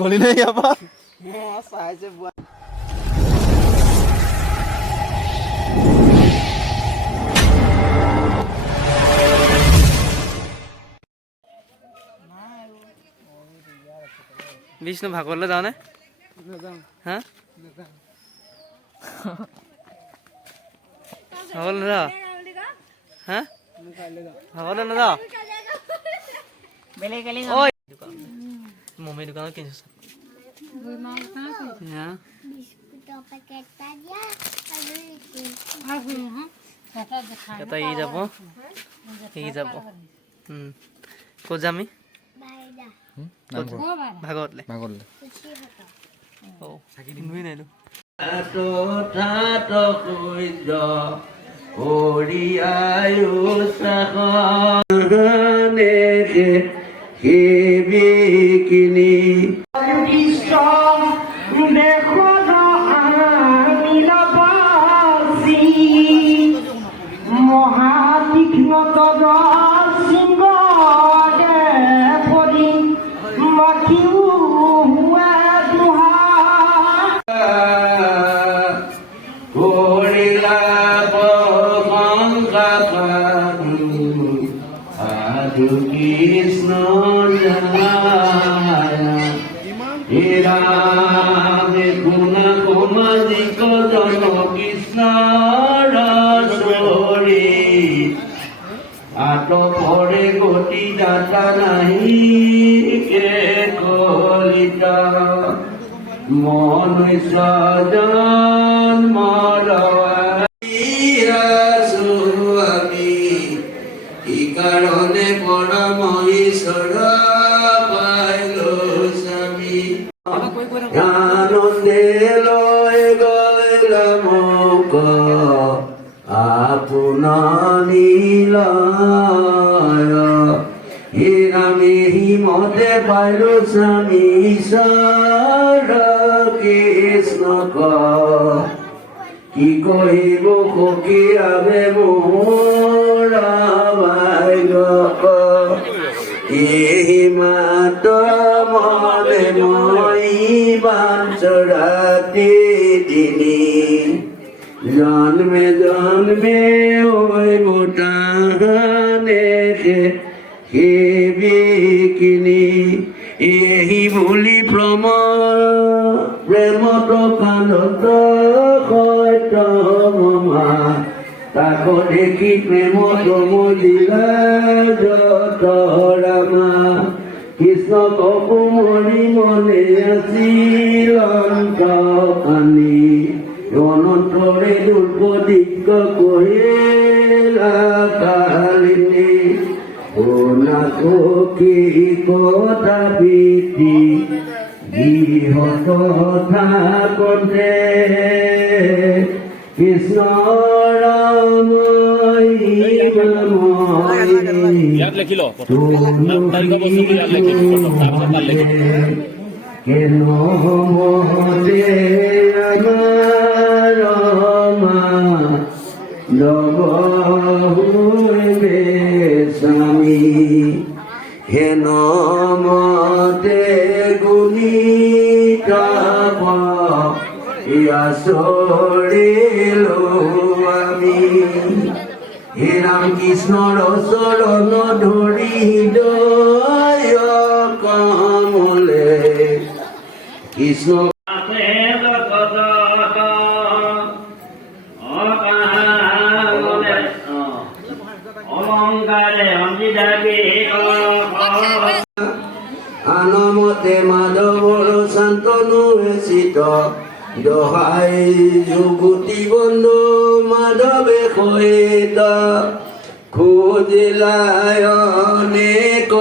গলি নাই ইয়াৰ পৰা বিষ্ণু ভাগৱতলৈ যাওঁনে? হা ভাগৱতলৈ নাযাওঁ? হা ভাগৱতলৈ নাযাওঁ? মমী দোকানত কিনিছো এটা ই যাব ক'ত যাম আমি? ভাগৱতলৈ কৃষ্ণ গুণ সমাজিক জন কৃষ্ণ আটপৰে গতি দাতা নাহি কলিত মনুষ্য জন্ম কাৰণে পৰম ঈশ্বৰ পাইলো স্বামী আনন্দে লৈ গলা মোক আপোনাৰ লীলায় হিৰামে হিমতে পাইলো স্বামী ঈশ্বৰ কৃষ্ণক কি কহিব সখী ৰামে মোৰ এই মাত মনে মই বাঞ্চৰাতি দিনি জন্মে জন্মে ঐ গোটানে কিনি এই বুলি প্ৰেমত কানত সত্য মমা তাক দেখি প্ৰেমত মজিলা যত ৰামা কৃষ্ণ কপুমৰি মনে আছিল পানী অনন্তৰে দুৰ্গদিক কৰিলা কালিনী কি কথা পিতি গৃহত থাকোঁতে কৃষ্ণ ৰাম কেন মহতে স্বামী হেন মতে গুণিত চৰিলো আমি হে ৰাম কৃষ্ণৰ চৰণ ধৰি দয় কমলে কৃষ্ণ আনমতে মাধৱৰ শান্তনু চিত দহাই যুগুতি বন্ধু মাধৱে সহিত খুজিলায় অনেক